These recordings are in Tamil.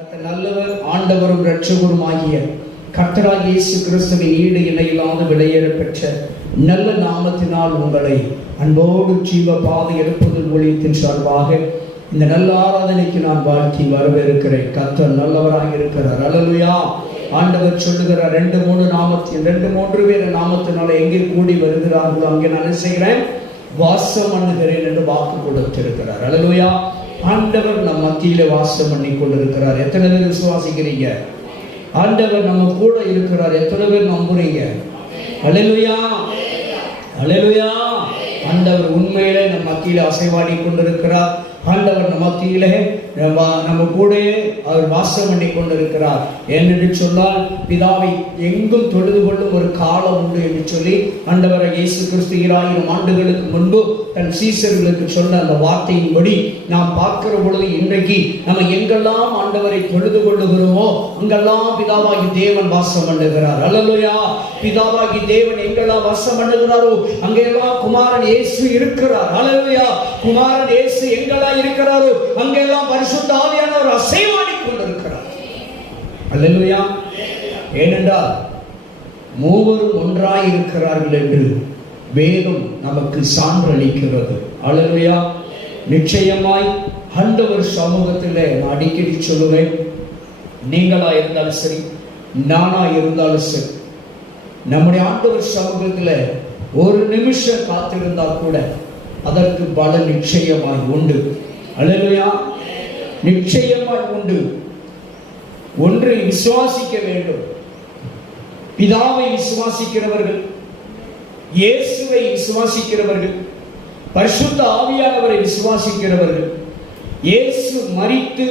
கர்த்தர் நல்லவர், ஆண்டவரும் இரட்சகருமாகிய கர்த்தராகிய இயேசு கிறிஸ்துவின் ஈடு இணையில்லாத விலையேற பெற்ற நல்ல நாமத்தினால் உங்களை அன்போடு ஜீவ பாதை எடுப்பதில் ஊழியத்தின் சார்பாக இந்த நல்ல ஆராதனைக்கு நான் வாழ்த்தி வரவேற்கிறேன். கர்த்தர் நல்லவராக இருக்கிறார். அல்லேலூயா. ஆண்டவர் சொல்லுகிறார், 2-3 பேர் நாமத்தினால எங்கே கூடி வருகிறார்களோ அங்கே நான் செய்கிறேன், வாசம் பண்ணுகிறேன் என்று வாக்கு கொடுத்திருக்கிறார். அல்லேலூயா. ஆண்டவர் நம் மத்தியில வாசம் பண்ணி கொண்டிருக்கிறார். எத்தனை பேர் விசுவாசிக்கிறீங்க? ஆண்டவர் நம்ம கூட இருக்கிறார். எத்தனை பேர் நம்புறீங்க? அல்லேலூயா, அல்லேலூயா. ஆண்டவர் உண்மையிலே நம் மத்தியில அசைவாடி கொண்டிருக்கிறார். ஆண்டவர் நம் மத்தியிலே நம்ம கூட அவர் வாசம் பண்ணி கொண்டிருக்கிறார். என்று சொன்னால் பிதாவை எங்கும் தொழுது கொள்ளும் ஒரு காலம் உண்டு என்று சொல்லி ஆண்டவர் இயேசு கிறிஸ்து 2000 ஆண்டுகளுக்கு முன்பு தன் சீசர்களுக்கு சொன்ன அந்த வார்த்தையின்படி நாம் பார்க்கிற பொழுது இன்றைக்கு நம்ம எங்கெல்லாம் ஆண்டவரை தொழுது கொள்ளுகிறோமோ அங்கெல்லாம் பிதாவாகி தேவன் வாசம் பண்ணுகிறார். அல்லேலூயா. பிதாவாகி தேவன் எங்கெல்லாம் வாசம் பண்ணுகிறாரோ அங்கெல்லாம் குமாரன் இயேசு இருக்கிறார். அல்லேலூயா. குமாரன் இயேசு எங்கெல்லாம் இருக்கிறாரோ அங்கெல்லாம் பரிசுத்த ஆவியானவர் அசைவாடி கொண்டிருக்கிறார். அல்லேலூயா. ஏனென்றால் மூவரும் ஒன்றாய் இருக்கிறார்கள் என்று வேதம் நமக்கு சான்றளிக்கிறது. அல்லேலூயா. நிச்சயமாய் ஆண்டவர் சமூகத்தில் நான் அடிக்கடி சொல்லுவேன், நீங்களா இருந்தாலும் சரி, நானா இருந்தாலும் சரி, நம்முடைய ஆண்டவர் சமூகத்தில் ஒரு நிமிஷம் காத்திருந்தால் கூட அதற்கு பலன் நிச்சயமாய் உண்டு. அல்லேலூயா. நிச்சயமாய் உண்டு. ஒன்றை விசுவாசிக்க வேண்டும். பிதாவை விசுவாசிக்கிறவர்கள், இயேசுவை விசுவாசிக்கிறவர்கள், பரிசுத்த ஆவியானவரை விசுவாசிக்கிறவர்கள், இயேசு மரித்து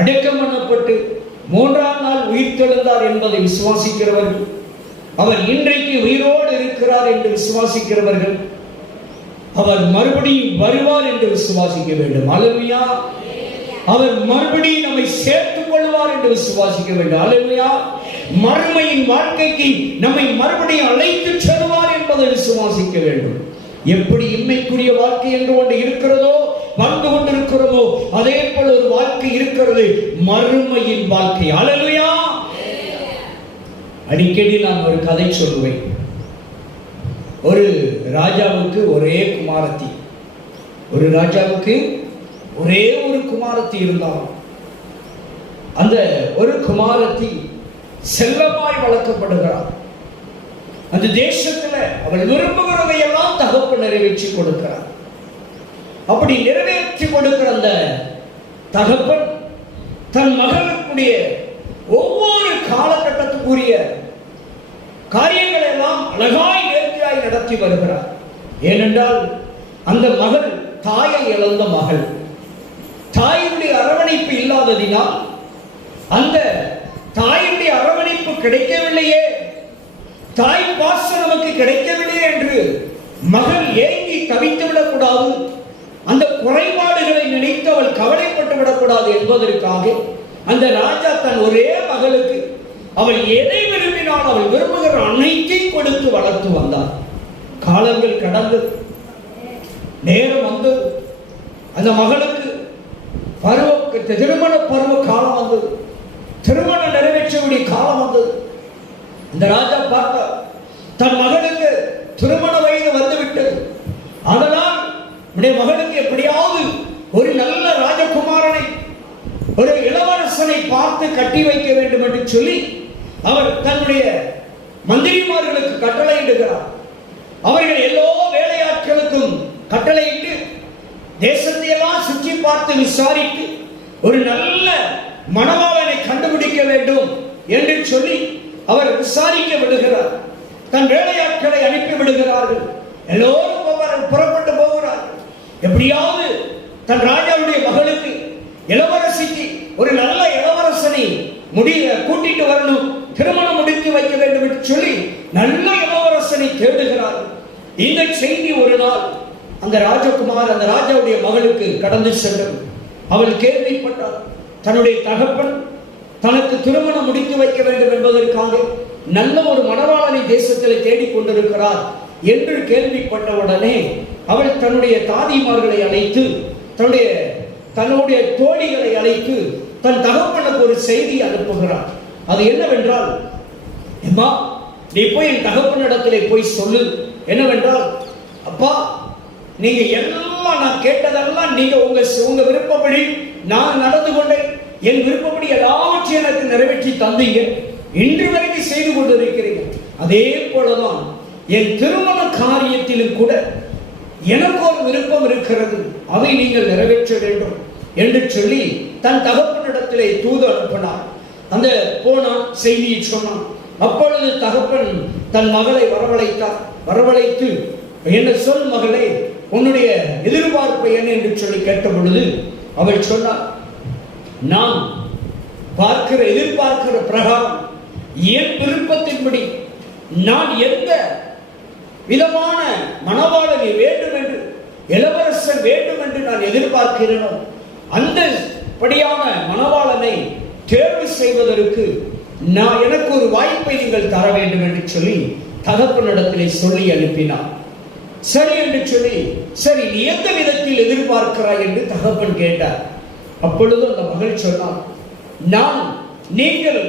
அடக்கம் பண்ணப்பட்டு 3ஆம் நாள் உயிர்த்தெழுந்தார் என்பதை விசுவாசிக்கிறவர்கள், அவர் இன்றைக்கு உயிரோடு இருக்கிறார் என்று விசுவாசிக்கிறவர்கள், அவர் மறுபடியும் வருவார் என்று விசுவாசிக்க வேண்டும். அல்லேலூயா. அவர் மறுபடியும் நம்மை சேர்த்துக் கொள்வார் என்று விசுவாசிக்க வேண்டும். அல்லேலூயா. மறுமையின் வாழ்க்கைக்கு நம்மை மறுபடியும் அழைத்து செல்வார் என்பதை விசுவாசிக்க வேண்டும். எப்படி இன்மைக்குரிய வாழ்க்கை என்று ஒன்று இருக்கிறதோ, வாழ்ந்து கொண்டிருக்கிறோமோ, அதே போல ஒரு வாழ்க்கை இருக்கிறது, மறுமையின் வாழ்க்கை. அல்லேலூயா. அடிக்கடி நான் ஒரு கதை சொல்லுவேன். ஒரு ராஜாவுக்கு ஒரே குமாரத்தி, ஒரு ராஜாவுக்கு ஒரே ஒரு குமாரத்தி இருந்தார். அந்த ஒரு குமாரத்தி செல்லமாய் வளர்க்கப்படுகிறார். அந்த தேசத்துல அவள் விரும்புகிறதையெல்லாம் தகப்பு நிறைவேற்றி கொடுக்கிறார். அப்படி நிறைவேற்றி கொடுக்கிற அந்த தகப்பன் தன் மகனுக்குரிய ஒவ்வொரு காலகட்டத்துக்குரிய காரியங்களை எல்லாம் அழகாய் நேர்த்தியாய் நடத்தி வருகிறார். ஏனென்றால் அந்த மகள் தாயை இழந்த மகள், தாயினுடைய அரவணைப்பு இல்லாததினால், அந்த தாயினுடைய அரவணைப்பு கிடைக்கவில்லையே, தாய் பாசம் நமக்கு கிடைக்கவில்லையே என்று மகள் ஏங்கி தவித்து விடக்கூடாது, அந்த குறைபாடுகளை நினைத்து அவள் கவலைப்பட்டு விடக்கூடாது என்பதற்காக அந்த ராஜா தன் ஒரே மகளுக்கு அவள் எதை விரும்பினால் அவள் விரும்புகிற அனைத்தையும் கொடுத்து வளர்த்து வந்தார். காலங்கள் கடந்து நேரம் வந்தது. அந்த மகளுக்கு திருமண பருவ காலம் வந்தது. திருமணம் நிறைவேற்றக்கூடிய காலம் வந்தது. இந்த ராஜா பார்த்தார், தன் மகளுக்கு திருமண வயது வந்துவிட்டது. அதனால் உடைய மகளுக்கு எப்படியாவது ஒரு நல்ல ராஜகுமாரனை, ஒரு இளவரசனை பார்த்து கட்டி வைக்க வேண்டும் என்று சொல்லி அவர் தன்னுடைய மந்திரிமார்களுக்கு கட்டளையிடுகிறார். அவர்கள் எல்லா வேலையாட்களுக்கும் கட்டளையிட்டு தேசத்தை எல்லாம் சுற்றி பார்த்து விசாரித்து ஒரு நல்ல மணவாளனை கண்டுபிடிக்க வேண்டும் என்று சொல்லி அவர் விசாரிக்க விடுகிறார். தன் வேலையாட்களை அனுப்பி விடுகிறார்கள். எல்லோரும் புறப்பட்டு போகிறார்கள். எப்படியாவது தன் ராஜாவுடைய மகளுக்கு, இளவரசிக்கு ஒரு நல்ல இளவரசனை கூட்டிட்டு வரணும், திருமணம் முடித்து வைக்க வேண்டும் என்று சொல்லி நல்ல இளவரசனை தேடுகிறார்கள். இந்த செய்தி ஒரு நாள் அந்த ராஜகுமார் அந்த ராஜாவுடைய மகளுக்கு கடந்து சென்றது. அவள் கேள்விப்பட்டார், தன்னுடைய தகப்பன் தனக்கு திருமணம் முடித்து வைக்க வேண்டும் என்பதற்காக நல்ல ஒரு மணவாளனை தேசத்தில் தேடிக் கொண்டிருக்கிறார் என்று கேள்விப்பட்டவுடனே அவள் தன்னுடைய தாதிமார்களை அழைத்து, தன்னுடைய தோழிகளை அழைத்து தன் தகப்பனுக்கு ஒரு செய்தி அனுப்புகிறார். அது என்னவென்றால், அம்மா நீ போய் என் தகப்பனிடத்திலே போய் சொல்லு. என்னவென்றால், அப்பா நீங்க எல்லாம் நான் கேட்டதெல்லாம் நீங்க உங்க விருப்பப்படி நான் நடந்து கொண்டேன். என் விருப்பப்படி எல்லாவற்றையும் எனக்கு நிறைவேற்றி தந்தீங்க. இன்று வரைக்கும் செய்து கொண்டு இருக்கிறீங்க. அதே போலதான் என் திருமண காரியத்திலும் கூட எனக்கு ஒரு விருப்பம் இருக்கிறது. அதை நீங்கள் நிறைவேற்ற வேண்டும் என்று சொல்லி தன் தகப்பனிடத்திலே தூது அனுப்பினார். அந்த போனான், செய்தியை சொன்னான். அப்பொழுது தகப்பன் தன் மகளை வரவழைத்தார். வரவழைத்து, என்ன சொல் மகளே, உன்னுடைய எதிர்பார்ப்பு என்ன என்று சொல்லி கேட்ட பொழுது அவள் சொன்னார், நான் எதிர்பார்க்கிற பிரகாரம் என் விருப்பத்தின்படி நான் எந்த விதமான மணவாளனை வேண்டும் என்று, இளவரசன் வேண்டும் என்று நான் எதிர்பார்க்கிறேனோ அந்த படியான மணவாளனை தேர்வு செய்வதற்கு எனக்கு ஒரு வாய்ப்பை நீங்கள் தர வேண்டும் என்று சொல்லி தகப்பனிடத்திலே சொல்லி அனுப்பினார். சரி என்று சொல்லி, சரி நீ எந்த விதத்தில் எதிர்பார்க்கிறாய் என்று தகப்பன் கேட்டார். அப்பொழுது அந்த மகள் சொன்னார், நீங்கள்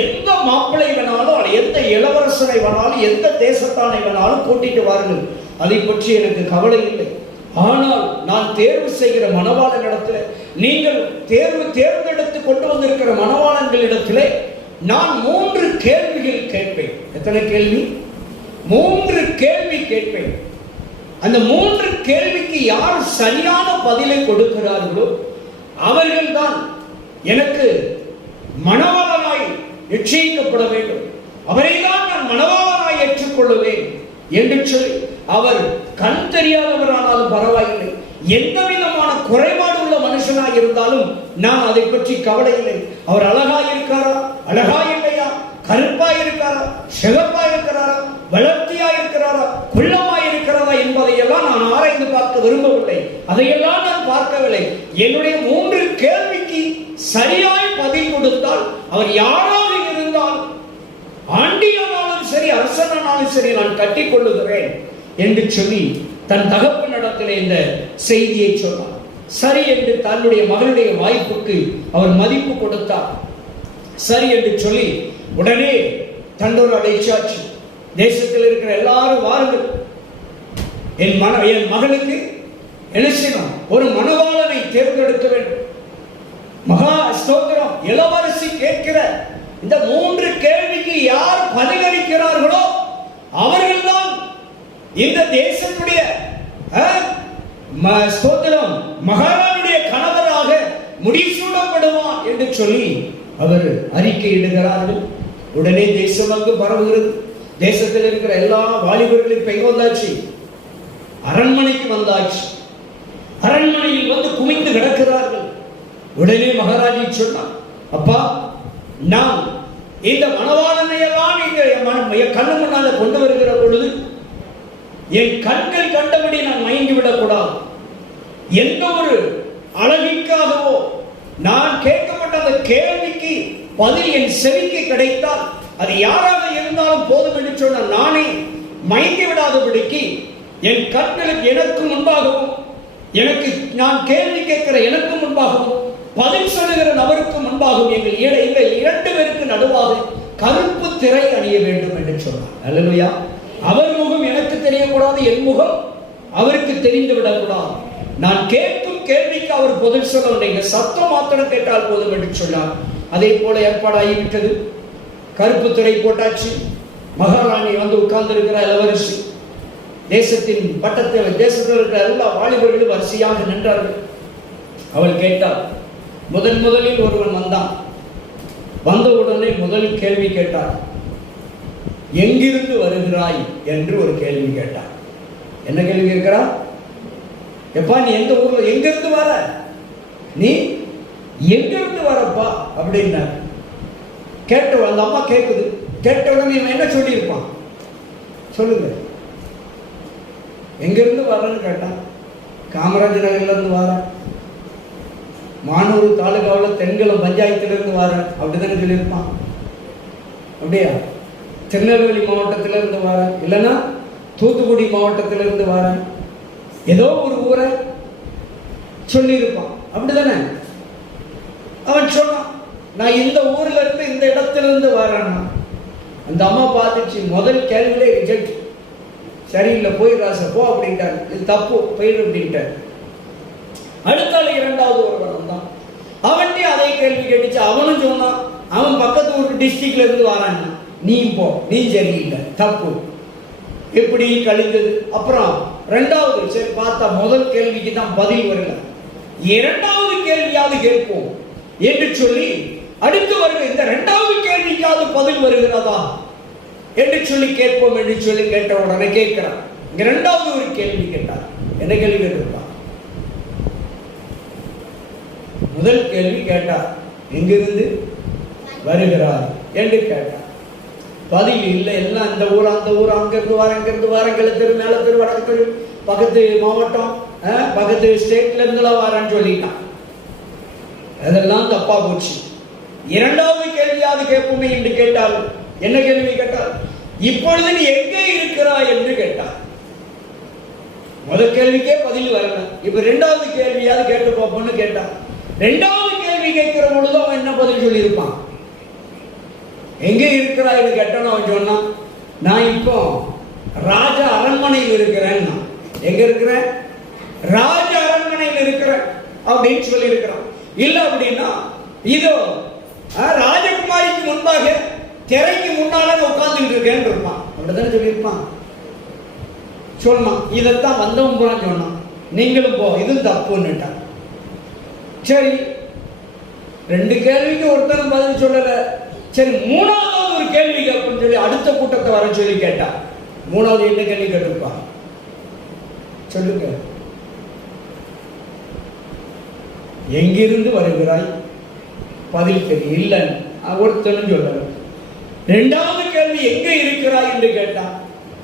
எந்த மாப்பிள்ளை வேணாலும், எந்த இளவரசனை வேணாலும், எந்த தேசத்தானை வேணாலும் கூட்டிட்டு வாருங்கள், அதை பற்றி எனக்கு கவலை இல்லை. ஆனால் நான் தேர்வு செய்கிற மணவாளனிடத்துல, நீங்கள் தேர்ந்தெடுத்து கொண்டு வந்திருக்கிற மணவாளன்களிடத்திலே நான் 3 கேள்விகள் கேட்பேன். எத்தனை கேள்வி? 3 கேள்வி கேட்பேன். அந்த 3 கேள்விக்கு யார் சரியான பதிலை கொடுக்கிறார்களோ அவர்கள்தான் எனக்கு மணவாளனாய் நிச்சயிக்கப்பட வேண்டும். அவரை தான் நான் மணவாளனாய் ஏற்றுக்கொள்ளுவேன் என்று சொல்லி, அவர் கண் தெரியாதவரானாலும் பரவாயில்லை, எந்த விதமான குறைபாடு உள்ள மனுஷனாக இருந்தாலும் நான் அதை பற்றி கவலை இல்லை. அவர் அழகாய் இருக்காரா, அழகாய் இல்லையா, கருப்பாய் இருக்காரா, சிவப்பாய் இருக்கிறாரா, வளர்த்தியாய் இருக்கிறாரா, குள்ளமாய் இருக்கிறாரா என்பதையெல்லாம் நான் ஆராய்ந்து பார்க்க விரும்பவில்லை. அதையெல்லாம் நான் பார்க்கவில்லை. என்னுடைய 3 கேள்விக்கு சரியாய் பதில் கொடுத்தால், அவர் யாராக இருந்தால், ஆண்டியானாலும் சரி, அரசனானாலும் சரி, நான் கட்டிக் கொள்ளுகிறேன் என்று சொல்லி தன் தகப்பனிடத்திலே இந்த செய்தியை சொன்னார். சரி என்று தன்னுடைய மகளுடைய வாய்ப்புக்கு அவர் மதிப்பு கொடுத்தார். சரி என்று சொல்லி உடனே தண்டோர் அழைச்சாச்சு. தேசத்தில் இருக்கிற எல்லாரும் வாருங்கள், என் மகளுக்கு என்ன செய்யணும், ஒரு மணவாளனை தேர்ந்தெடுக்க வேண்டும். மகா ஸ்தோத்திரம். இளவரசி கேட்கிற இந்த 3 கேள்விக்கு யார் பதிலளிக்கிறார்களோ அவர்கள்தான் இந்த தேசத்துடைய ஸ்தோத்திரம் மகாராணுடைய கணவராக முடிசூடப்படுவான் என்று சொல்லி அவர் அறிக்கையிடுகிறார்கள். உடனே தேசம் அங்கு பரவுகிறது. தேசத்தில் இருக்கிற எல்லா வாலிபர்களும் இப்ப எங்க வந்தாச்சு? அரண்மனைக்கு வந்தாச்சு. அரண்மனையில் வந்து குமிந்து கிடக்கிறார்கள். உடனே மகாராஜி சொன்னார், அப்பா நான் இந்த மணவாளனை எல்லாம் என் கண்ணு முன்னால கொண்டு வருகிற பொழுது என் கண்கள் கண்டபடி நான் மயங்கி விடக்கூடாது. எந்த ஒரு அழகிற்காகவோ நான் கேட்கப்பட்ட அந்த கேள்விக்கு பதில் என் செவிக்கு கிடைத்தால் அது யாராக இருந்தாலும் போதும் என்று சொன்ன நானே மயங்கி விடாதபடிக்கு என் கண்களுக்கு எனக்கு முன்பாகவும், எனக்கு நான் கேள்வி கேட்கிற எனக்கு முன்பாகவும், பதில் சொல்லுகிற நபருக்கு முன்பாகவும் எங்கள் 2 பேருக்கு நடுவாக கருப்பு திரை அணிய வேண்டும் என்று சொன்னார். அல்லேலூயா. அவர் முகம் எனக்கு தெரியக்கூடாது, என் முகம் அவருக்கு தெரிந்து விடக்கூடாது. நான் கேட்கும் கேள்விக்கு அவர் பதில் சொல்ல சத்தம் மாத்திரம் கேட்டால் போதும் என்று சொன்னார். அதே போல ஏற்பாடாகிவிட்டது. கருப்பு திரை போட்டாச்சு. மகாராணி வந்து உட்கார்ந்து இருக்கிற இளவரசி. தேசத்தின் பட்டத்தில் தேசத்தில் இருக்கிற எல்லா வாலிபர்களும் வரிசையாக நின்றார்கள். அவள் கேட்டாள். முதலில் ஒருவன் வந்தான். வந்த உடனே முதல் கேள்வி கேட்டார், எங்கிருந்து வருகிறாய் என்று ஒரு கேள்வி கேட்டார். என்ன கேள்வி கேட்கிறா? எப்பா நீ எந்த ஊர்ல எங்கிருந்து வர, நீ எங்கிருந்து வரப்பா அப்படின்னா கேட்ட அந்த அம்மா கேட்குது. கேட்ட உடனே இவன் என்ன சொல்லியிருப்பான் சொல்லுங்க? எங்கிருந்து வரன்னு கேட்டான். காமராஜர் நகர்ல இருந்து வரேன், மானூர் தாலுகாவில் தென்குளம் பஞ்சாயத்திலிருந்து வரேன் அப்படித்தானே சொல்லியிருப்பான். அப்படியா? திருநெல்வேலி மாவட்டத்திலிருந்து வரேன், இல்லைன்னா தூத்துக்குடி மாவட்டத்திலிருந்து வரேன், ஏதோ ஒரு ஊரை சொல்லியிருப்பான். அப்படிதானே? அவன் சொன்னான், நான் இந்த ஊர்ல இருந்து இந்த இடத்துல இருந்து வரேன். அந்த அம்மா பார்த்துச்சு, முதல் கேள்வியிலே ரிஜெக்ட். சரியில்லை, போயிடுறாச போ அப்படின்ட்டாரு. இது தப்பு, போயிடு அப்படின்ட்டார். அடுத்தால இரண்டாவது ஒருவன் தான், அவன்கிட்ட அதே கேள்வி கேட்டுச்சு. அவனும் சொன்னான், அவன் பக்கத்து ஊர் டிஸ்ட்ரிக்ட்ல இருந்து வரான். நீ போ, நீ சரியில்லை, தப்பு. எப்படி கழிந்தது. அப்புறம் ரெண்டாவது சரி பார்த்தா முதல் கேள்விக்கு தான் பதில் வரல, இரண்டாவது கேள்வியாவது கேட்போம் என்று சொல்லி அடுத்து வருகிற இந்த இரண்டாவது கேள்விக்காவது பதில் வருகிறதா என்று சொல்லி கேட்போம் என்று சொல்லி கேட்ட உடனே கேட்கிறான். இங்க இரண்டாவது ஒரு கேள்வி கேட்டார். என்ன கேள்வி கேட்டிருப்பான்? முதல் கேள்வி கேட்டார், எங்கிருந்து வருகிறார் என்று கேட்டார். பதில் இல்லை. எல்லாம் இந்த ஊர் அந்த ஊர், அங்கிருந்து வர இங்கிருந்து வர, கிழக்கு மேல தெரு வடக்கு தெரு, பக்கத்து மாவட்டம், பக்கத்து ஸ்டேட்ல இருந்துலாம் வரேன்னு சொல்லிட்டான். அதெல்லாம் தப்பா போச்சு. இரண்டாவது கேள்வியாவது கேட்போமே என்று கேட்டால் என்ன கேள்வி கேட்டால், இப்பொழுது நீ எங்கே இருக்கிறாய் என்று கேட்டார். முதல் கேள்விக்கே பதில் வரல. இப்ப இரண்டாவது கேள்வியாவது கேட்டு பார்ப்போம்னு கேட்டான். இரண்டாவது கேள்வி கேட்கிற பொழுது அவன் என்ன பதில் சொல்லி இருப்பான்? எங்கே இருக்கிறாய் கேட்டான். அவன் சொன்னான், நான் இப்போ ராஜ அரண்மனையில் இருக்கிறேன். எங்க இருக்கிறேன்? ராஜ அரண்மனையில் இருக்கிறேன் அப்படின்னு சொல்லி இருக்கிறான். இல்ல அப்படின்னா இதோ ராஜகுமாரிக்கு முன்பாக திரைக்கு முன்னால உட்கார்ந்துட்டு இருக்கேன்னு இருப்பான். அப்படித்தானே சொல்லியிருப்பான். சொன்னான், இதைத்தான் வந்தவன் போல சொன்னான். நீங்களும் போ, இது தப்புன்னுட்டான். சரி, ரெண்டு கேள்விக்கு ஒருத்தனும் பதில் சொல்லல. சரி, மூணாவது ஒரு கேள்வி கேட்பு சொல்லி அடுத்த கூட்டத்தை வர சொல்லி கேட்டா. மூணாவது என்ன கேள்வி கேட்டிருப்பா சொல்லுங்க? எங்கிருந்து வருகிறாய்? பதில் தெரியல, ஒருத்தனும் சொல்லல. இரண்டாவது கேள்வி எங்க இருக்கிறாய் என்று கேட்டான்.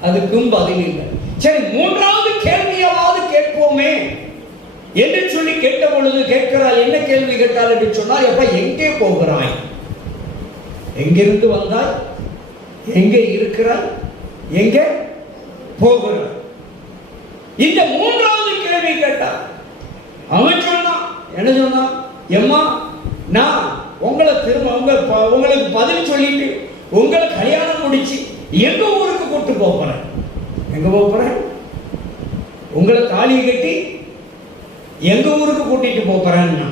அதுக்கும் பதில் இல்லை. சரி, மூன்றாவது கேள்வியாவது கேட்போமே என்று சொல்லி கேட்ட பொழுது கேட்கிறாய். என்ன கேள்வி கேட்டால் என்று சொன்னால், எப்ப எங்கே போகிறாய்? எங்கிருந்து வந்தாய்? எங்கே இருக்கிறாய்? எங்கே போகிறாய்? இந்த மூன்றாவது கேள்வி கேட்டான். அவன் சொன்னான், என்ன சொன்னான்? எம்மா, நான் உங்களை திரும்ப உங்களுக்கு பதில் சொல்லிட்டு உங்களை கல்யாணம் முடிச்சு எங்க ஊருக்கு கூட்டு போறேன். எங்க போறேன்? உங்களை தாலியை கட்டி எங்க ஊருக்கு கூட்டிட்டு போறேன்னா.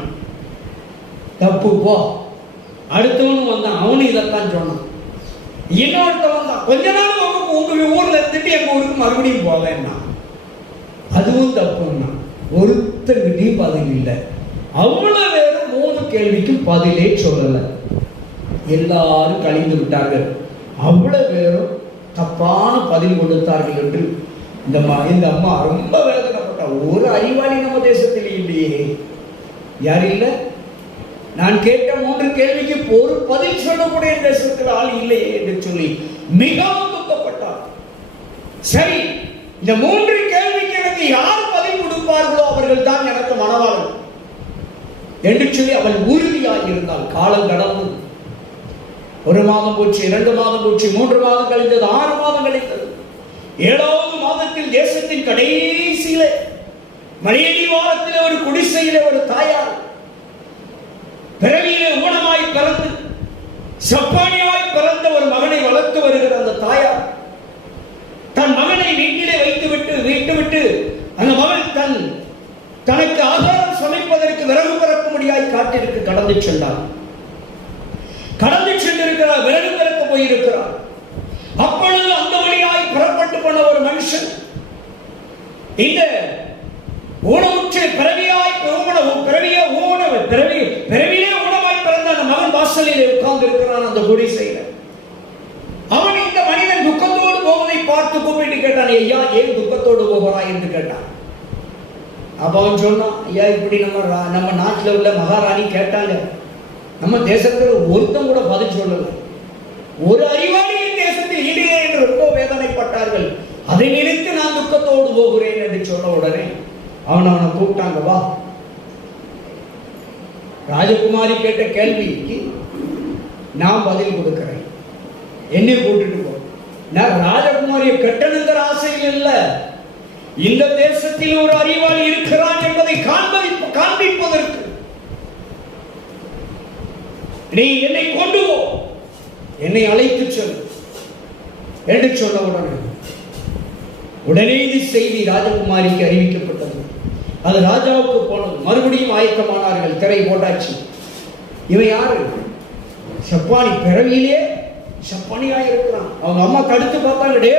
தப்பு, போ. அடுத்தவனும் வந்தான், அவனு இதைத்தான் சொன்னான். இன்னொருத்த வந்தான், கொஞ்ச நாள் உங்க ஊர்ல இருந்துட்டு எங்க ஊருக்கு மறுபடியும் போவேன்னா. அதுவும் தப்புன்னா. ஒருத்தருக்கிட்டையும் பதில் இல்லை. அவ்வளவு பேரும் மூணு கேள்விக்கு பதிலே சொல்லல. எல்லாரும் கழிந்து விட்டார்கள். அவ்வளவு பேரும் தப்பான பதில் கொடுத்தார்கள் என்று இந்த அம்மா ரொம்ப வேதனைப்பட்ட. ஒரு அறிவாளி நம்ம தேசத்தில் இல்லையே. யார் இல்லை? நான் கேட்ட மூன்று கேள்விக்கு ஒரு பதில் சொல்லக்கூடிய தேசத்தில் ஆள் இல்லையே என்று சொல்லி மிகவும் துக்கப்பட்டார். சரி, இந்த மூன்று கேள்விக்கு எனக்கு யார் பதில் கொடுப்பார்களோ அவர்கள் தான் எனக்கு மனவாளன் என்று சொல்லி அவள் உறுதியாக இருந்தால். காலம் கடந்து 1 மாதம் போச்சு, 2 மாதம் போச்சு, 3 மாதம் கழிந்தது, 6 மாதம் கழித்தது. 7வது மாதத்தில் தேசத்தின் கடைசியில மலையடி வாரத்தில் ஒரு குடிசையில ஒரு தாயார் பிறவியிலே ஊனமாய் பிறந்து சப்பானியாய் பிறந்த ஒரு மகனை வளர்த்து வருகிற அந்த தாயார் தன் மகனை வீட்டிலே விட்டுவிட்டு அந்த மகன் தனக்கு ஆகாரம் சமைப்பதற்கு விறகு பிறக்கும்படியாய் காட்டிற்கு கடந்து சென்றார். கடந்து சென்றிருக்கிறார், விறகு பிறக்க போயிருக்கிறார். அப்பொழுது அந்த வழியாய் புறப்பட்டு போன ஒரு மனுஷன் இந்த ஊனமுற்று பிறவியே ஊனமாய் பிறந்த அந்த மகன் வாசலிலே உட்கார்ந்து இருக்கிறான். அந்த குடிசையில அவன் இந்த மனிதன் துக்கத்தோடு போவதை பார்த்து கூப்பிட்டு கேட்டான், ஐயா, ஏன் துக்கத்தோடு போகிறாய் என்று கேட்டான். அப்ப அவன் சொன்னான், ஐயா, இப்படி நம்ம நாட்டில் உள்ள மகாராணி கேட்டாங்க. நம்ம தேசத்தில் ஒருத்தம் கூட பதில் சொல்லல. ஒரு அறிவாளியின் தேசத்தில் இல்லையே என்று ரொம்ப வேதனைப்பட்டார்கள். அதை நினைத்து நான் துக்கத்தோடு போகிறேன் என்று சொன்ன உடனே அவனை கூப்பிட்டாங்க. வா, ராஜகுமாரி கேட்ட கேள்விக்கு நான் பதில் கொடுக்கிறேன், என்னை கூட்டிட்டு போ. நான் ராஜகுமாரியை கட்டணுங்கிற ஆசையில் இல்ல, இந்த தேசத்தில் ஒரு அறிவாளி இருக்கிறான் என்பதை காண்பிப்பதற்கு நீ என்னை கொண்டு போ, என்னை அழைத்து சொல் என்று சொன்ன உடனே இந்த செய்தி ராஜகுமாரிக்கு அறிவிக்கப்பட்டது. அது ராஜாவுக்கு போனது. மறுபடியும் ஆயத்தமானார்கள். திரை போட்டாச்சு. இவன் யாரு? சப்பானி. பிறவியிலே சப்பானியா இருக்கிறான். அவங்க அம்மா தடுத்து பார்த்தாங்க.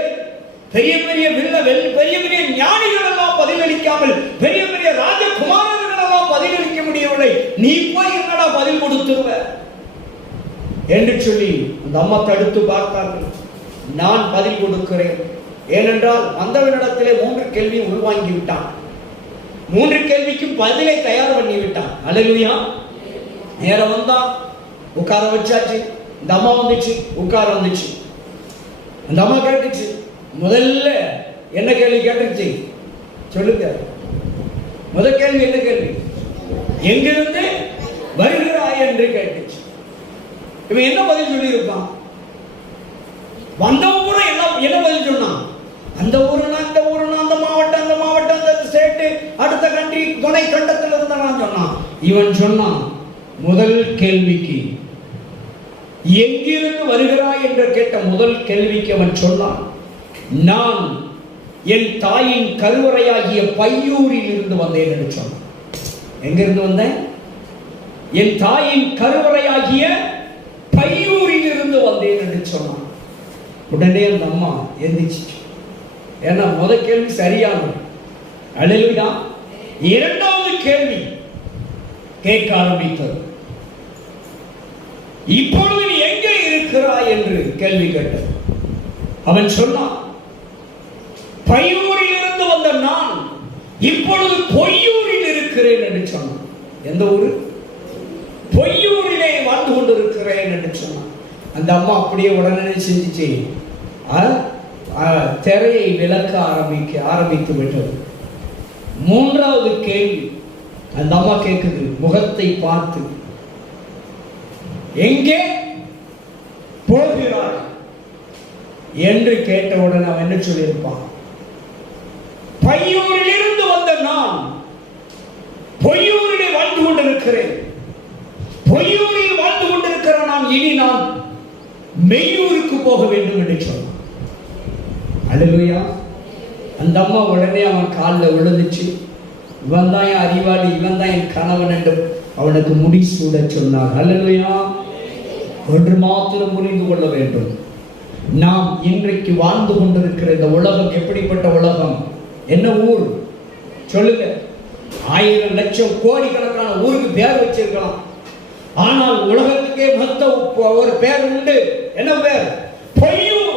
பெரிய பெரிய பெரிய பெரிய ஞானிகள் எல்லாம் பதிலளிக்காமல், பெரிய பெரிய ராஜகுமாரர்கள் எல்லாம் பதிலளிக்க முடியவில்லை, நீ போய் என்னடா பதில் கொடுத்துருவ என்று சொல்லி அந்த அம்மா தடுத்து பார்த்தார்கள். நான் பதில் கொடுக்கிறேன். ஏனென்றால் வந்தவனிடத்திலே 3 கேள்வி உள்வாங்கி விட்டான். 3 கேள்விக்கும் பதிலை தயார் பண்ணி விட்டான். அல்லேலூயா. நேரம் வந்தா உட்கார வச்சாச்சு. இந்த அம்மா வந்துச்சு, உட்கார வந்துச்சு. அந்த அம்மா கேட்டுச்சு. முதல்ல என்ன கேள்வி கேட்டுச்சு சொல்லுங்க. முதல் கேள்வி என்ன கேள்வி? எங்கிருந்து வருகிறாய் என்று கேட்டுச்சு. இவன் என்ன பதில் சொல்லி இருப்பான்? வந்த ஊரை என்ன பதில் சொன்னான்? அந்த ஊருனா இந்த ஊருனா அந்த மாவட்டம் அந்த ஸ்டேட் அடுத்த கண்ட்ரி துணை கண்டத்தில் இருந்தான் சொன்னான். இவன் சொன்னான் முதல் கேள்விக்கு எங்கிருந்து வருகிறாய் என்று கேட்ட முதல் கேள்விக்கு அவன் சொன்னான், நான் என் தாயின் கருவறையாகிய பையூரில் இருந்து வந்தேன் என்று சொன்னான். எங்கிருந்து வந்தேன்? என் தாயின் கருவறையாகிய பையூரில் இருந்து வந்தேன் என்று சொன்னான். உடனே அந்த அம்மா எந்திரிச்சு. ஏன்னா முதல் கேள்வி சரியானது. அல்லேலூயா. இரண்டாவது கேள்வி கேட்க ஆரம்பித்தது. இப்பொழுது நீ எங்கே இருக்கிறாய் என்று கேள்வி கேட்டது. அவன் சொன்னான், பையூரில் இருந்து வந்த நான் இப்பொழுது பொய்யூரில் இருக்கிறேன் என்று சொன்னான். எந்த ஊரு? பொய்யூரிலே வாழ்ந்து கொண்டிருக்கிறேன் என்று சொன்னான். அந்த அம்மா அப்படியே உடனே செஞ்சிச்சு. திரையை விளக்க ஆரம்பித்து விட்டது. மூன்றாவது கேள்வி அந்த அம்மா கேட்குது, முகத்தை பார்த்து, எங்கே போகிறாய் என்று கேட்டவுடன் அவன் என்ன சொல்லியிருப்பான்? பையூரில் இருந்து வந்த நான் பொய்யூரிலே வாழ்ந்து கொண்டிருக்கிறேன். பொய்யூரில் வாழ்ந்து கொண்டிருக்கிற நான் இனி நான் மெய்யூருக்கு போக வேண்டும் என்று சொன்னான். அல்லேலூயா. அந்த அம்மா உடனே அவன் காலில் விழுந்துச்சு. இவன் தான் என் அறிவாளி, இவன் தான் என் கணவன் என்று அவனுக்கு முடி சூட சொன்னார். அல்லேலூயா. ஒன்று மாத்திரம் புரிந்து கொள்ள வேண்டும், நாம் இன்றைக்கு வாழ்ந்து கொண்டிருக்கிற இந்த உலகம் எப்படிப்பட்ட உலகம்? என்ன ஊர் சொல்லுங்க? 1000 லட்சம் கோடிக்கணக்கான ஊருக்கு பேர் வச்சிருக்கலாம். ஆனால் உலகத்துக்கே மொத்த ஒரு பேர் உண்டு. என்ன பேர்? பொய்யூர்.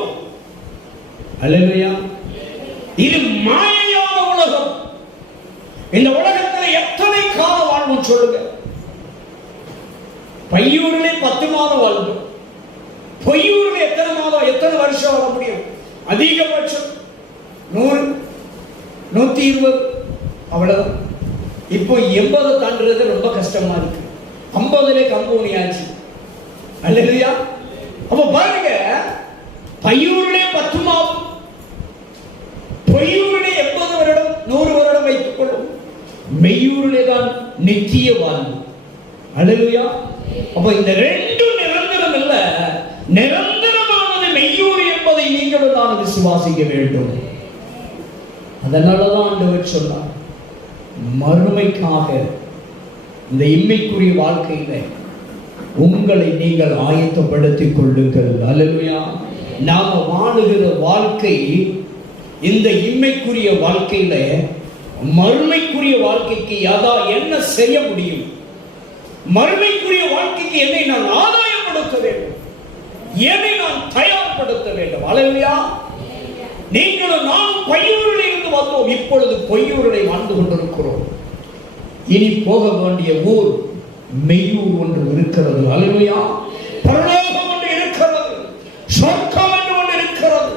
அல்லேலூயா. இது மாயையான உலகம். இந்த உலகத்தில் எத்தனை காலம் வாழ்வோம் சொல்லுங்க? பையூரிலே 10 மாதம் வாழ்ந்தோம். பொய்யூரில் எத்தனை மாதம், எத்தனை வருஷம் வாழ முடியும்? அதிகபட்சம் 100, 120, அவ்வளவுதான். இப்போ 80 தாண்டுறது ரொம்ப கஷ்டமா இருக்கு. 50லே கம்பூனியாச்சு. அல்லேலூயா. அப்ப பாருங்க, பையூரிலே 10 மாதம், பொய்யூரிலே 80 வருடம், 100 வருடம் வைத்துக் கொள்ளும். மெய்யூரிலே தான் நித்திய வாழ்வு. அல்லேலூயா. அப்ப இந்த ரெண்டும் நிரந்தரம் இல்ல, நிரந்தரமானது மெய்யூர் என்பதை நீங்களும் நான் விசுவாசிக்க வேண்டும். அதனாலதான் ஆண்டவர் சொன்னார், மறுமைக்காக இந்த இம்மைக்குரிய வாழ்க்கையில உங்களை நீங்கள் ஆயத்தப்படுத்திக் கொள்ளுங்கள். அல்லேலூயா. நாம வாழுகிற வாழ்க்கை இந்த இம்மைக்குரிய வாழ்க்கையில மறுமைக்குரிய வாழ்க்கைக்கு என்ன செய்ய முடியும்? மறுமைக்குரிய வாழ்க்கைக்கு என்னை நான் ஆதாயப்படுத்த வேண்டும், என்னை நான் தயார்படுத்த வேண்டும். அல்லேலூயா. நீங்களும் நான் பையூரில் இருந்து வந்தோம், இப்பொழுது பொய்யூரிலே வாழ்ந்து கொண்டிருக்கிறோம். இனி போக வேண்டிய ஊர் மெய்யூர் ஒன்று இருக்கிறது. அல்லேலூயா. பரலோகம் ஒன்று இருக்கிறது, சொர்க்கம் என்று ஒன்று இருக்கிறது.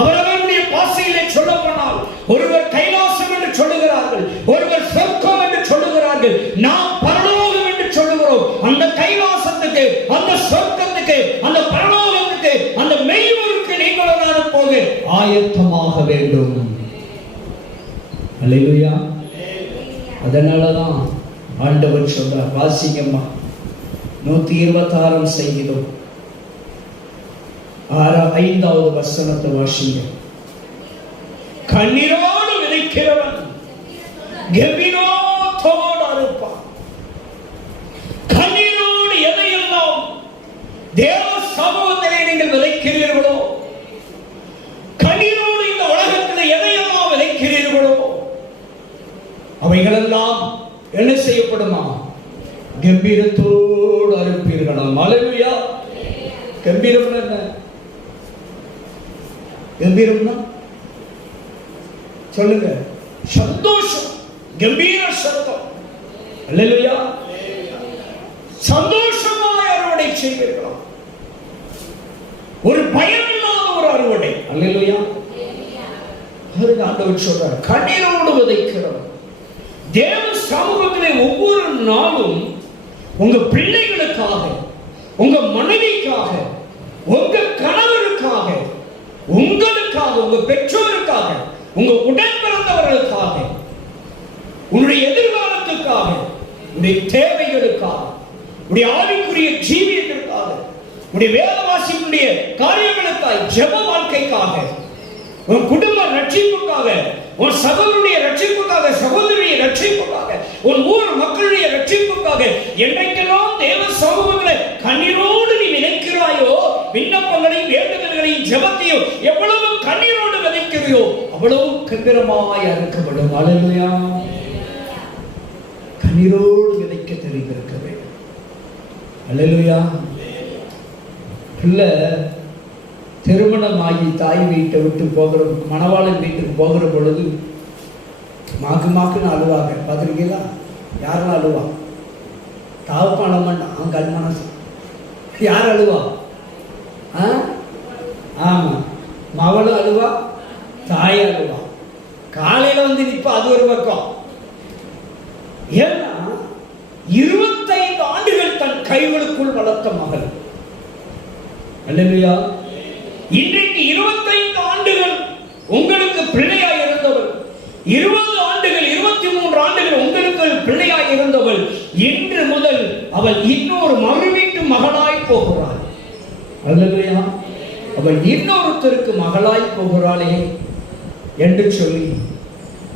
அவர்களுடைய பாசையிலே சொல்ல போனால் ஒருவர் கைலாசம் என்று சொல்லுகிறார்கள், ஒருவர் சொர்க்கம் என்று சொல்லுகிறார்கள். நாம் பரலோகம் என்று சொல்லுகிறோம். அந்த கைலாசத்துக்கு, அந்த சொர்க்கத்துக்கு, அந்த பரலோகத்துக்கு, அந்த மெய்யூருக்கு நீங்களும் நானும் போக ஆயத்தமாக வேண்டும். அல்லேலூயா. அதனாலதான் ஆண்டவர் சொல்றார், வாசிங்கம்மா, 126 சங்கீதம் 5வது வசனத்தை வாசிங்க. கண்ணீரோடு விதைக்கிறவன் கெம்பீரத்தோடு அறுப்பான். கண்ணீரோடு எதையெல்லாம் தேவ சமூகத்திலே நீங்கள் விதைக்கிறீர்களோ, கண்ணீரோடு இந்த உலகத்தில் எதையெல்லாம் விதைக்கிறீர்களோ, அவைகளெல்லாம் என்ன செய்யப்படுமா? கம்பீரத்தோடு அறுப்பீர்களாம். அல்லேலூயா. கம்பீரம் என்ன? கம்பீரம்னா சொல்லுங்க. சந்தோஷம், கம்பீர சத்தம். அல்லேலூயா. சந்தோஷமாய் அறுவடை செய்வீர்களாம். ஒரு பயம் இல்லாத ஒரு அறுவடை. அல்லேலூயா. அதுக்கு ஆண்டவர் சொல்றார், கண்ணீரோடு விதைக்கிறோம். தேவ சமூகத்திலே ஒவ்வொரு நாளும் உங்க பிள்ளைகளுக்காக, உங்க மனைவிக்காக, உங்க கணவருக்காக, உங்களுக்காக, உங்க பெற்றோருக்காக, உங்க உடன் பிறந்தவர்களுக்காக, உன்னுடைய எதிர்காலத்துக்காக, உன்னுடைய தேவைகளுக்காக, உன்னுடைய ஆவிக்குரிய ஜீவியத்திற்காக, உன்னுடைய வேதவாசிகளுடைய காரியங்களுக்காக, ஜெப வாழ்க்கைக்காக, உன் குடும்ப ரட்சிப்புக்காக, உன் சகோதரனுடைய ரட்சிப்புக்காக, சகோதரியுடைய ரட்சிப்புக்காக, உன் ஊர் மக்களுடைய ரட்சிப்புக்காக, என்றைக்கெல்லாம் தேவ சமூகத்தில் கண்ணீரோடு நீ விதைக்கிறாயோ, விண்ணப்பங்களையும் வேண்டுதல்களையும் ஜெபத்தையும் எவ்வளவு கண்ணீரோடு விதைக்கிறையோ அவ்வளவு கம்பீரமாய் அறுக்கப்படும். அல்லேலூயா. கண்ணீரோடு விதைக்க தெரிந்திருக்க வேண்டும். அல்லேலூயா. பிள்ளை திருமணமாகி தாய் வீட்டை விட்டு போகிற, மணவாளன் வீட்டுக்கு போகிற பொழுது மாக்குன்னு அழுவாங்க. பார்த்துருக்கீங்களா? யாரும் அழுவா? தாவப்பாளம்மன் அவன் கல்மனசு. யார் அழுவா? ஆமா, மவளும் அழுவா, தாய் அழுவா. காலையில வந்து நிற்பா, அது ஒரு பக்கம். ஏன்னா 25 ஆண்டுகள் தன் கைகளுக்குள் வளர்த்த மகள். அல்லேலூயா. இன்றைக்கு 25 ஆண்டுகள் உங்களுக்கு பிள்ளையாய் இருந்தவள், 20 ஆண்டுகள் 23 ஆண்டுகள் உங்களுக்கு பிள்ளையாய் இருந்தவள், இன்று முதல் அவள் இன்னொரு மறுவீட்டு மகளாய் போகிறாள். அல்லேலூயா. அவள் இன்னொருத்தருக்கு மகளாய் போகிறாளே என்று சொல்லி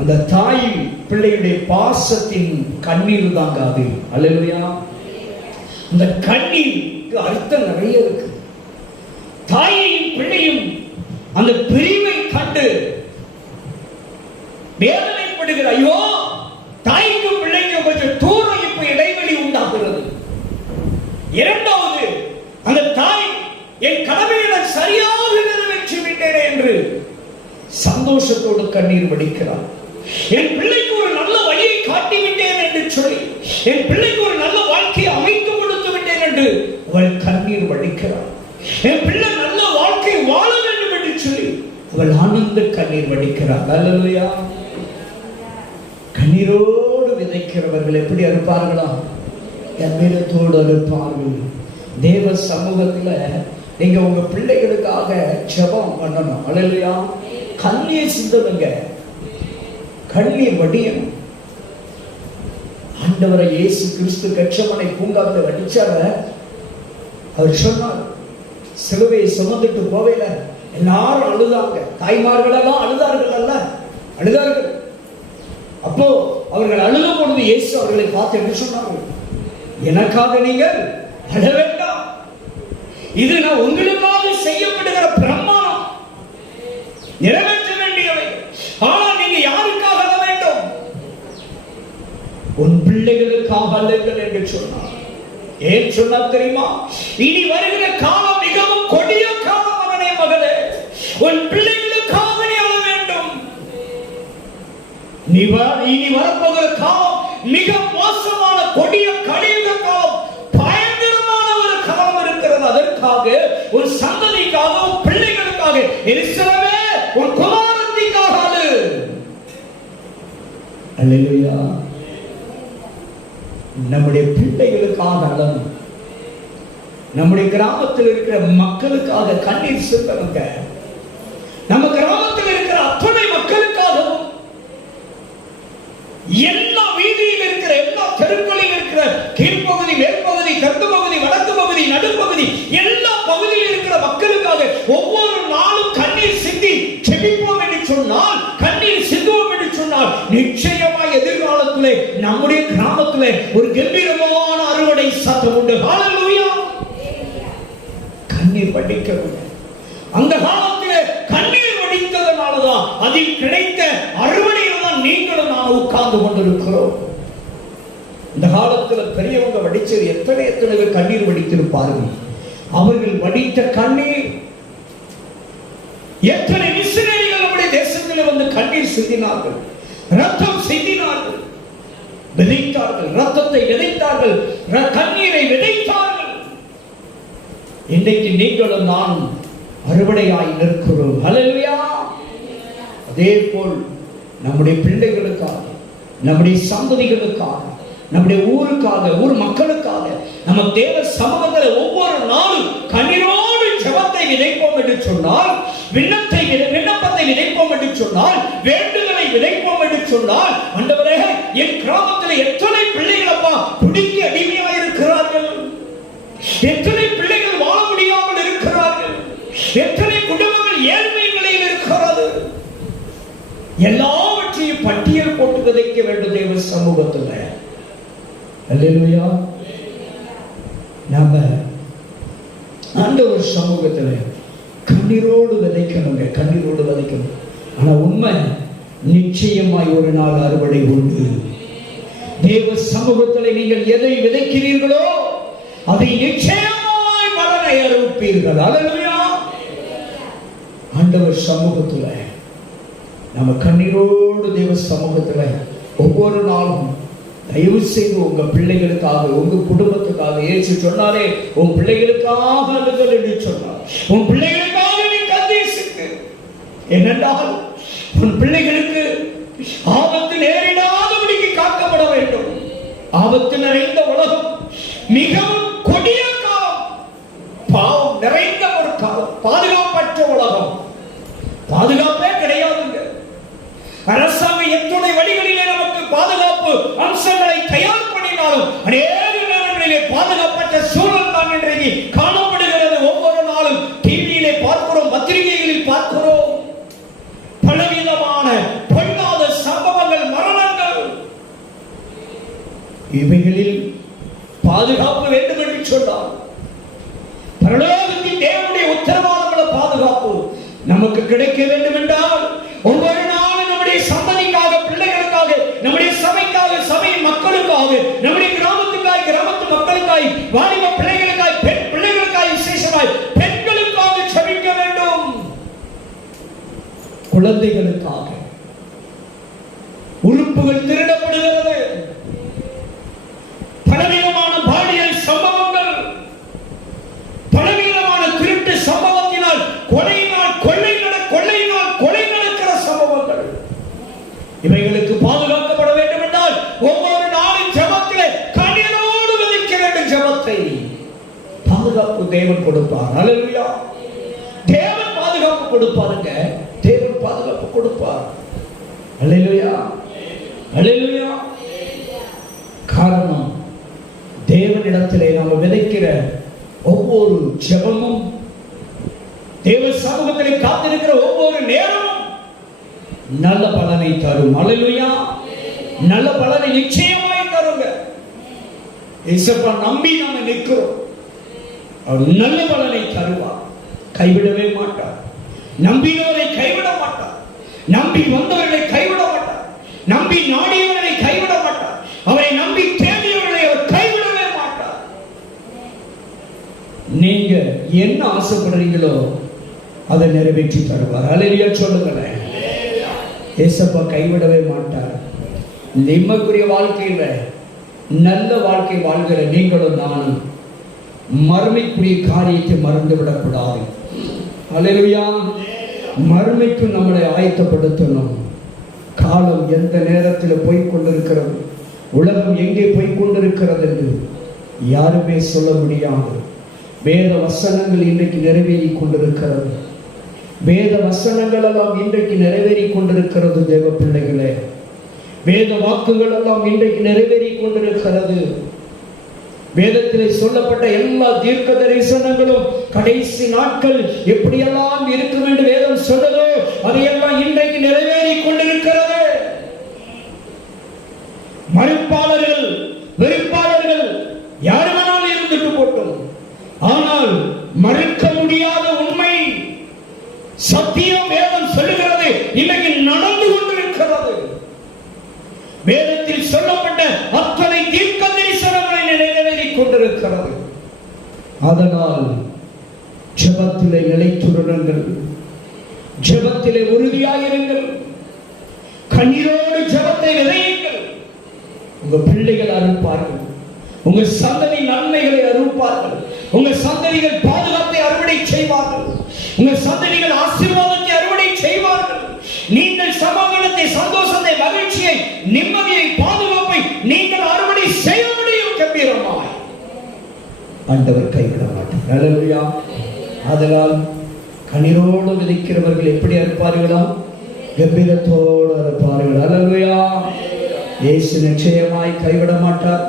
அந்த தாய் பிள்ளையுடைய பாசத்தின் கண்ணீர் தாங்காது. அல்லேலூயா. அந்த கண்ணீருக்கு அர்த்தம் நிறைய இருக்கு. தாயையும் பிள்ளையும் அந்த பிரிவை கண்டு வேதனைப்படுகிற, ஐயோ தாய்க்கும் பிள்ளைக்கும் கொஞ்சம் தூரம் இப்ப இடைவெளி உண்டாகிறது. இரண்டாவது, அந்த தாய் என் கடமையை நான் சரியாக நிறைவேற்றி விட்டேன் என்று சந்தோஷத்தோடு கண்ணீர் வடிக்கிறார். என் பிள்ளைக்கு ஒரு நல்ல வழியை காட்டிவிட்டேன் என்று சொல்லி, என் பிள்ளைக்கு ஒரு நல்ல வாழ்க்கையை அமைத்து கொடுத்து விட்டேன் என்று அவள் கண்ணீர் வடிக்கிறார். என் பிள்ளை நல்ல வாழ்க்கை வாழ வேண்டும் என்று சொல்லி அவள் ஆனந்த கண்ணீர் வடிக்கிறார். அல்லேலூயா. கண்ணீரோடு விதைக்கிறவர்கள் எப்படி அறுப்பார்களா? கம்பீரத்தோடு அறுப்பார்கள். தேவ சமூகத்துல நீங்க உங்க பிள்ளைகளுக்காக ஜெபம் பண்ணணும். அல்லேலூயா. கண்ணீர் சிந்தனுங்க, கண்ணீர் வடியணும். ஆண்டவரை இயேசு கிறிஸ்து கெத்செமனே பூங்காவில் அடிச்சார. அவர் சொன்னார், சிலுவையை சுமந்துட்டு போவேல எல்லாரும் அழுதாங்க. தாய்மார்கள் எல்லாம் அழுதார்கள் அல்ல, அழுதார்கள். அப்போ அவர்கள் அழுத பொழுது இயேசு அவர்களை பார்த்து என்ன சொன்னார்கள்? எனக்காக நீங்கள் அழ வேண்டாம், இது நான் உங்களுக்காக செய்யப்படுகிற பிரமாணம், நிறைவேற்ற வேண்டியவை. ஆனால் நீங்க யாருக்காக அழ வேண்டும்? உன் பிள்ளைகளுக்காக அழுங்கள் என்று சொன்னார். ஏன் சொன்னார் தெரியுமா? இனி வருகிற காலம் மிகவும் கொடிய காலம். மகனே, மகளே, உன் பிள்ளைகளுக்காக நீ அழ வேண்டும். இனி வரப்போகிற காலம் மிக மோசமான கொடிய கலியுக காலம், பயங்கரமான ஒரு காலம் இருக்கிறது. அதற்காக ஒரு சந்ததிக்காக, ஒரு பிள்ளைகளுக்காக, எருசலேமே ஒரு குமாரத்திற்காக அழு. அல்லேலூயா. நம்முடைய பிள்ளைகளுக்காக அழணும். நம்முடைய கிராமத்தில் இருக்கிற மக்களுக்காக கண்ணீர் சிந்தனுங்க. நம்ம கிராமத்தில் இருக்கிற அத்தனை மக்களுக்காகவும், எல்லா வீதியில் இருக்கிற இருக்கிற எல்லா தெருக்களில் இருக்கிற கீழ்ப்பகுதி, மேற்பகுதி, தெற்கு பகுதி, வடக்கு பகுதி, நடுப்பகுதி, எல்லா பகுதியில் இருக்கிற மக்களுக்காக ஒவ்வொரு நாளும் கண்ணீர் சிந்தி செபிப்போம் என்று சொன்னால், கண்ணீர் சிந்துவோம் என்று சொன்னால், நிச்சயமாய் எதிர்காலத்திலே நம்முடைய கிராமத்திலே ஒரு கம்பீரமான அறுவடை சத்தம் உண்டு. ஹல்லேலூயா. கண்ணீர் வடிக்கவில்லை. அந்த காலத்திலே கண்ணீர் வடித்ததனாலதான் அதில் கிடைத்த அறுவடையில் தான் நீங்களும் நான் உட்கார்ந்து கொண்டிருக்கிறோம். இந்த காலத்தில் பெரியவங்க வடிச்சது எத்தனை பேர் கண்ணீர் வடித்திருப்பார்கள். அவர்கள் வடித்த கண்ணீர், எத்தனை மிஷனரிகள் நம்முடைய தேசத்தில் வந்து கண்ணீர் சிந்தினார்கள், ரத்தம் சிந்தினார்கள், விதைத்தார்கள், ரத்தத்தை விதைத்தார்கள், கண்ணீரை விதைத்தார்கள். இன்றைக்கு நீங்களும் நான் அறுவடையாய் நிற்கிறோம். ஹல்லேலூயா. அதே போல் நம்முடைய பிள்ளைகளுக்காக, நம்முடைய சந்ததிகளுக்காக, நம்முடைய ஊருக்காக, ஊர் மக்களுக்காக, நம்ம தேவ சமூகத்தில் ஒவ்வொரு நாளும் கண்ணீரோடு ஜெபத்தை விதைப்போம் என்று சொன்னால், விண்ணப்பத்தை விதைப்போம் என்று சொன்னால், வேண்டுதலை விதைப்போம் என்று சொன்னால், ஆண்டவரே என் கிராமத்தில் எத்தனை பிள்ளைகள் அப்பா குடிக்கு அடிமையாக இருக்கிறார்கள், எத்தனை பிள்ளைகள் வாழ முடியாமல் இருக்கிறார்கள், எத்தனை குடும்பங்கள் ஏழ்மை நிலையில் இருக்கிறது, எல்லாவற்றையும் பட்டியல் போட்டு விதைக்க வேண்டும் தேவ சமூகத்தில். அல்லேலூயா. நாம ஆண்டவர் சமூகத்தில் கண்ணீரோடு விதைக்கணுங்க, கண்ணீரோடு விதைக்கணும். ஆனா உண்மை, நிச்சயமாய் ஒரு நாள் அறுவடை உண்டு. தேவ சமூகத்தில் நீங்கள் எதை விதைக்கிறீர்களோ அதை நிச்சயமாய் பலனை அறுப்பீர்கள். அல்லேலூயா. ஆண்டவர் சமூகத்தில் நம்ம கண்ணீரோடு தேவ சமூகத்தில் ஒவ்வொரு நாளும் தயவு செய்து உங்க பிள்ளைகளுக்காக, உங்க குடும்பத்துக்காக, ஏற்று சொன்னாரே உன் பிள்ளைகளுக்காக அழுங்கள் என்று சொன்னார். உன் பிள்ளைகளுக்காக நீ கண்ணீர். ஏனென்றால் உன் பிள்ளைகளுக்கு ஆபத்து நேரிடாதபடிக்கு காக்கப்பட வேண்டும். ஆபத்து நிறைந்த உலகம், மிகவும் கொடிய காலம், பாவம் நிறைந்த ஒரு காலம், பாதுகாப்பற்ற உலகம், பாதுகாப்பே கிடையாதுங்க. அரசாங்கம் எத்துணை வழிகளிலே நமக்கு பாதுகாப்பு அம்சங்களை தயார் பண்ணினாலும் அநேக நேரங்களிலே பாதுகாப்பற்ற சூழல் தான் இன்றைக்கு காணப்படுகிறது. ஒவ்வொரு நாளும் டிவியிலே பார்க்கிறோம், பத்திரிகைகளில் பார்க்கிறோம், பலவிதமான பொல்லாத சம்பவங்கள், மரணங்கள். இவைகளில் பாதுகாப்பு வேண்டும் என்று சொன்னார். பரலோகத்தின் தேவனுடைய உத்தரவாதங்கள பாதுகாப்பு நமக்கு கிடைக்க வேண்டும் என்றால் ஒவ்வொரு நாளும் நம்முடைய சந்ததிக்காக, பிள்ளைகளுக்காக, நம்முடைய சபைக்காக, சபையின் மக்களுக்காக, நம்முடைய கிராமத்துக்காக, கிராமத்து மக்களுக்காய், வாலிப பிள்ளைகளுக்காய், பெண் பிள்ளைகளுக்காய், விசேஷமாய் பெண்களுக்காக ஜெபிக்க வேண்டும். குழந்தைகளுக்காக உறுப்புகள் திருடப்படுகிறது, பலவிதமான பாலியல் சம்பவங்கள், பலவிதமான திருட்டு சம்பவத்தினால் கொலையினால் கொலை நடக்கிற சம்பவங்கள். இவைகளுக்கு பாதுகாக்கப்பட வேண்டும் என்றால் ஒவ்வொரு நாளும் ஜெபத்திலே கண்ணீரோடு விதைக்க வேண்டும். ஜெபத்தை பாதுகாப்பு தேவன் கொடுப்பார். அல்லேலூயா. தேவன் பாதுகாப்பு கொடுப்பாருங்க, தேவன் பாதுகாப்பு கொடுப்பார். அல்லேலூயா. அல்லேலூயா. காரணம், தேவனிடத்திலே நாம் விதைக்கிற ஒவ்வொரு ஜெபமும், தேவ சமூகத்திலே காத்திருக்கிற ஒவ்வொரு நேரமும் நல்ல பலனை தரும். அல்லேலூயா. நல்ல பலனை நிச்சயமாய் தருங்க. இயேசுவை நம்பி நாம நிற்கிறோம், அவர் நல்ல பலனை தருவார், கைவிடவே மாட்டார். நம்பினவரை கைவிட மாட்டார், நம்பி வந்தவர்களை கைவிட மாட்டார், நம்பி நாடியவர்களை கைவிட மாட்டார், அவரை நம்பி தேடியவர்களை அவர் கைவிடவே மாட்டார். நீங்க என்ன ஆசைப்படுறீங்களோ அதை நிறைவேற்றி தருவார். அல்லேலூயா சொல்லுங்களேன். ஏசப்பா கைவிடவே மாட்டார். நிம்மதிக்குரிய வாழ்க்கையில நல்ல வாழ்க்கை வாழ்கிற நீங்களும் நானும் மறுமைக்குரிய காரியத்தை மறந்து விடக்கூடாது. அல்லேலூயா. மறுமைக்கு நம்மளை ஆயத்தப்படுத்தணும். காலம் எந்த நேரத்தில் போய்கொண்டிருக்கிறது, உலகம் எங்கே போய்கொண்டிருக்கிறது என்று யாருமே சொல்ல முடியாது. வேத வசனங்கள் இன்றைக்கு நிறைவேறி கொண்டிருக்கிறது. வேத வசனங்கள் எல்லாம் இன்றைக்கு நிறைவேறி கொண்டிருக்கிறது. தேவ பிள்ளைகளே, வேத வாக்குகள் எல்லாம் இன்றைக்கு நிறைவேறிக் கொண்டிருக்கிறது. வேதத்திலே சொல்லப்பட்ட எல்லா தீர்க்க தரிசனங்களும் கடைசி நாட்கள் எப்படியெல்லாம் இருக்கும் என்று வேதம் சொன்னதோ அதையெல்லாம் இன்றைக்கு நிறைவேறிக் கொண்டிருக்கிறது. மறுப்பாளர்கள், வெறுப்பாளர்கள் யாருமானால் இருந்துட்டு போட்டோம், ஆனால் மறுக்க முடியாத உண்மை சத்தியம் வேதம் சொல்லுகிறது இன்னைக்கு நடந்து கொண்டிருக்கிறது. வேதத்தில் சொல்லப்பட்ட அத்தனை தீர்க்க தரிசனங்களை நிறைவேறிக் கொண்டிருக்கிறது. அதனால் ஜெபத்திலே நிலைத்துருங்கள், ஜெபத்திலே உறுதியாயிருங்கள், கண்ணீரோடு ஜெபத்தை விதையுங்கள். உங்க பிள்ளைகள் அறுப்பார்கள், உங்க சந்ததி நன்மைகளை அறுப்பார்கள், உங்க சந்ததிகள் பாதுகாப்பை அறுவடை செய்வார்கள், உங்க சந்ததிகள் ஆசீர்வாதத்தை அறுவடை செய்வார்கள். நீங்கள் சமாதானத்தை, சந்தோஷத்தை, மகிழ்ச்சியை, நிம்மதியை, பாதுகாப்பை நீங்கள் அறுவடை செய்ய முடியும். கம்பீரமாய் ஆண்டவர் கைவிட மாட்டார். அல்லேலூயா. அதனால் கண்ணீரோடு விதைக்கிறவர்கள் எப்படி அறுப்பார்களா? கம்பீரத்தோடு அறுப்பார்கள். அல்லேலூயா. இயேசு நிச்சயமாய் கைவிட மாட்டார்.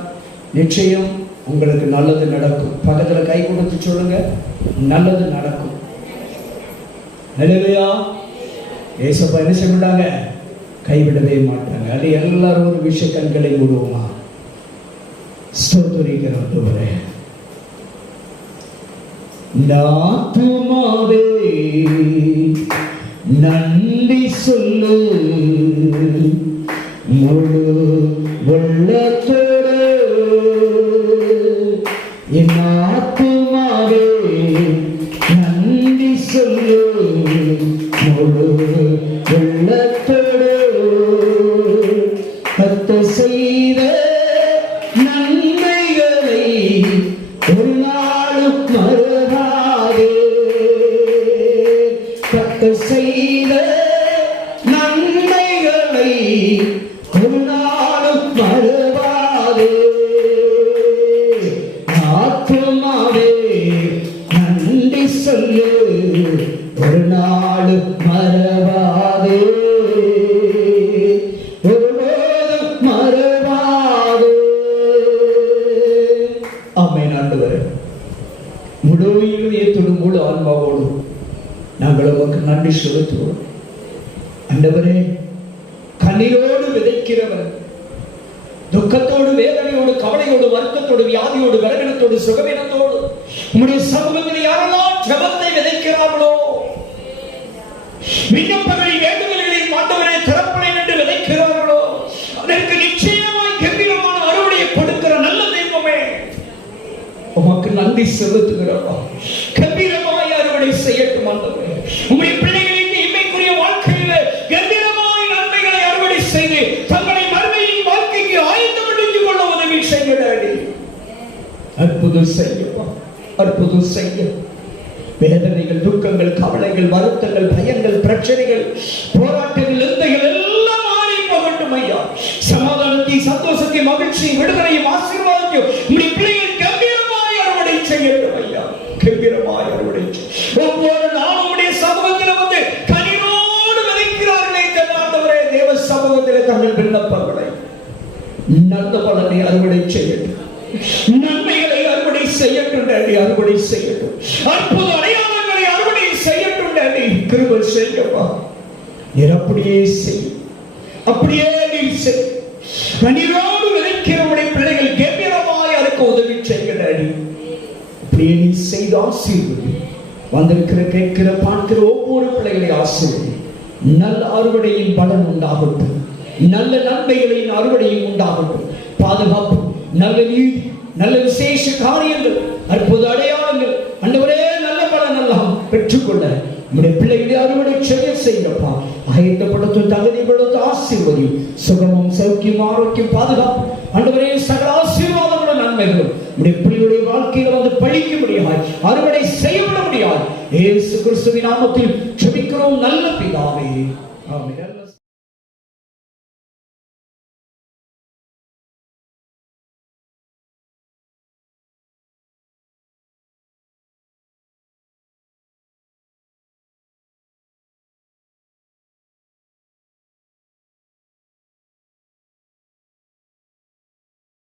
நிச்சயம் உங்களுக்கு நல்லது நடக்கும். பக்கத்துல கை கொடுத்து சொல்லுங்க, நல்லது நடக்கும். அல்லேலூயா. ஏசப்பா என்ன சொல்றாங்க? கைவிடவே மாட்டாங்க. அது எல்லாரும் ஒரு விஷய கண்களை மூடுவோமா? ஸ்தோத்திரிக்கிறவரே, ஆத்துமாவே நன்றி சொல்லு, முழு உள்ளத்தோடு என் ஆத்துமாவே நன்றி சொல்லு, முழு உள்ளத்தோடு கர்த்தர் செய்த நன்மைகளை ஒரு நாளும் மறவாதே. கர்த்தர் செய்த நன்மைகளை ஒரு நாளும் மறவாதே. ஆத்துமாவே நன்றி சொல்லு, ஒரு நாளும் மறவாதே, ஒருபோதும் மறவாதே. ஆமென். ஆண்டவரே, முழு இதயத்தோடு முழு ஆன்மாவோடு நாங்கள் உமக்கு நன்றி செலுத்துவோம். ஆண்டவரே, கண்ணீரோடு விதைக்கிறவர், துக்கத்தோடு, வேதனையோடு, கவலையோடு, வருத்தத்தோடு, வியாதியோடு, பலவீனத்தோடு, சுகவீனத்தோடு உம்முடைய சமூகத்தில் யாரெல்லாம் ஜெபத்தை விதைக்கிறார்களோ, விண்ணப்பங்களில், வேண்டுதல்களில் ஆண்டவரே திறப்பேன் என்று விதைக்கிறார்களோ, அதற்கு நிச்சயமாய் கம்பீரமான அறுவடையை கொடுக்கிற நல்ல தெய்வமே, உமக்கு நன்றி செலுத்துகிறோம். கம்பீரமாய் அறுவடை செய்யட்டும் ஆண்டவரே. உம்முடைய பிள்ளைகளுக்கு இம்மைக்குரிய வாழ்க்கையில கம்பீரமாய் நன்மைகளை அறுவடை செய்து தங்களை மறுமையின் வாழ்க்கைக்கு ஆயத்தப்படுத்திக் கொள்ள உதவி செய்கிறாடி. அற்புதம் செய்யப்பா, அற்புதம் செய்ய. வேதனைகள், துக்கங்கள், கவலைகள், வருத்தங்கள், பயங்கள், பிரச்சனைகள், போராட்டங்கள், நிந்தைகள் எல்லாம் மாறி போகட்டும் ஐயா. சமாதானத்தை, சந்தோஷத்தை, மகிழ்ச்சியை, விடுதலையும், ஆசீர்வாதத்தையும் உம்முடைய பிள்ளைகள் கம்பீரமாய் அறுவடை செய்யட்டும் ஐயா. கம்பீரமாய் அறுவடை ஒவ்வொரு நாளும் உடைய சமூகத்தில் வந்து கனிவோடு விதைக்கிறார்களே ஆண்டவரே, தேவ சமூகத்தில் தங்கள் விண்ணப்பங்களை நல்ல பலனை அறுவடை செய்யட்டும், நன்மைகளை அறுவடை செய்யட்டும், அறுவடை செய்யட்டும், அற்புத அடையாளங்களை அறுவடை செய்யட்டும். கிருபை செய்யப்பா, நீர் அப்படியே செய், அப்படியே நீர் செய். கனிவோடு விதைக்கிற உடைய பிள்ளைகள் கம்பீரமாய் அறுக்க உதவி செய்கிறாடி. அப்படியே நீ செய்து ஆசீர்வதி. வந்திருக்கிற, கேட்கிற, பார்க்கிற ஒவ்வொரு பிள்ளைகளை ஆசீர்வதி. நல்ல அறுவடையின் பலன் உண்டாகட்டும், நல்ல நன்மைகளின் அறுவடையும் உண்டாகட்டும். பாதுகாப்பு, நல்ல நீதி, நல்ல விசேஷ காரியங்கள், அற்புத அடையாளங்கள் ஆண்டவரே நல்ல பலன் எல்லாம் பெற்றுக்கொள்ள நம்முடைய பிள்ளைகளை அறுவடை செய்யப்பா. ஆயத்தப்படுத்தும், தகுதிப்படுத்த ஆசீர்வதி. சுகமும், சௌக்கியம், ஆரோக்கியம், பாதுகாப்பு ஆண்டவரே சகல ஆசீர்வாதங்களும் நன்மைகளும் நம்முடைய பிள்ளைகளுடைய வாழ்க்கையில வந்து பழிக்க முடியாது, அறுவடை செய்யப்பட முடியாது. இயேசு கிறிஸ்துவின் நாமத்தில் ஜெபிக்கிறோம் நல்ல பிதாவே. ஆமென்.